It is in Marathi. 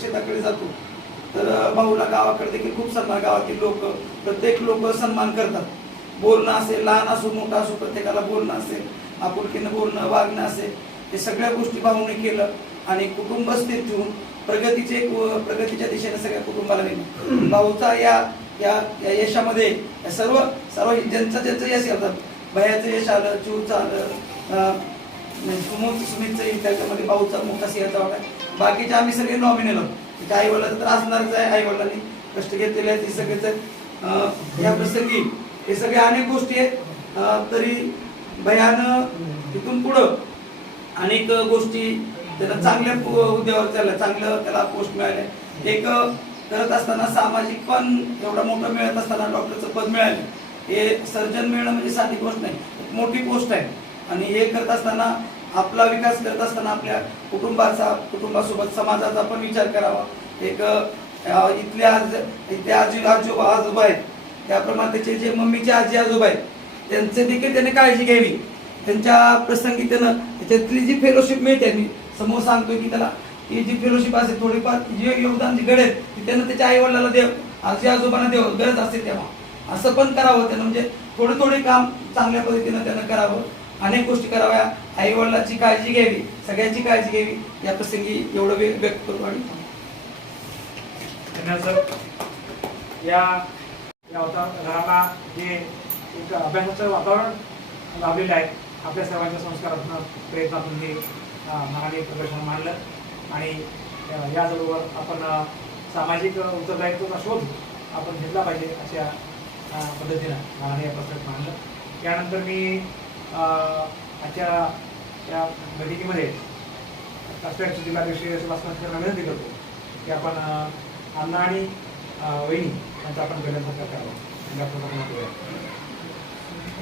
शेताकडे जातो तर भाऊला गावाकडे देखील खूप सन्मान, गावातील लोक प्रत्येक लोक सन्मान करतात. बोलणं असेल, लहान असो मोठा असो, प्रत्येकाला बोलणं असेल, आपुलकीनं बोलणं, वागणं असेल, हे सगळ्या गोष्टी भाऊने केलं आणि कुटुंब स्थिर ठेवून प्रगतीच्या दिशेने सगळ्या कुटुंबाला नेलं. भाऊचा या यशामध्ये सर्व ज्यांचं यश येतात, भयाचं यश आलं, चिवचं आलं, सुमितचं, त्याच्यामध्ये भाऊचा मोठा सिंहाचा वाटा आहे. बाकीचे आम्ही सगळे नॉमिनल आहोत. त्या आईवडिलाचं तर असणारच आहे, आईवडिलांनी कष्ट घेतलेले आहेत. हे सगळेच या प्रसंगी हे सगळे अनेक गोष्टी आहेत. तरी भयानं तिथून पुढं अनेक गोष्टी त्याला चांगल्या हुद्द्यावर चालल्या, चांगलं त्याला पोस्ट मिळाले. एक करत असताना सामाजिक पण एवढा मोठा मिळत असताना डॉक्टरचं पद मिळालं. हे सर्जन मिळणं म्हणजे साधी गोष्ट नाही, मोठी पोस्ट आहे. आणि हे करत असताना आपला विकास करत असताना आपल्या कुटुंबासोबत समाजाचा पण विचार करावा. एक इथले आजोबा आहेत, त्याप्रमाणे त्याचे जे मम्मीचे आजी आजोबा आहेत त्यांचे देखील त्याने काळजी घ्यावी. त्यांच्या प्रसंगी त्यानं त्याच्यातली जी फेलोशिप मिळते, मी समोर सांगतोय की त्याला ही जी फेलोशिप असेल, थोडीफार जे योगदान जी घडेल ती त्यानं त्याच्या आईवडिलाला देव, आजी आजोबांना देव, गरज असेल तेव्हा असं पण करावं. त्यानं म्हणजे थोडे काम चांगल्या पद्धतीनं त्यानं करावं, अनेक गोष्टी कराव्या, आई वडिलांची काळजी घ्यावी, सगळ्यांची काळजी घ्यावी. या प्रसंगी एवढं व्यक्त करतो. आणि या घराला जे एक अभ्यासाचं वातावरण लाभलेलं आहे, आपल्या सर्वांच्या संस्कारातून प्रयत्नातून हे महाने प्रदर्शन मांडलं. आणि याचबरोबर आपण सामाजिक उत्तरदायित्वाचा शोध आपण घेतला पाहिजे अशा पद्धतीनं महाने या प्रदर्शन मांडलं. यानंतर मी आजच्या या बैठकीमध्ये कास्ट्रायडचे जिल्हाध्यक्ष सुभाष विनंती करतो की आपण अण्णा आणि वहिनी यांचा आपण पहिल्यांदा करावं.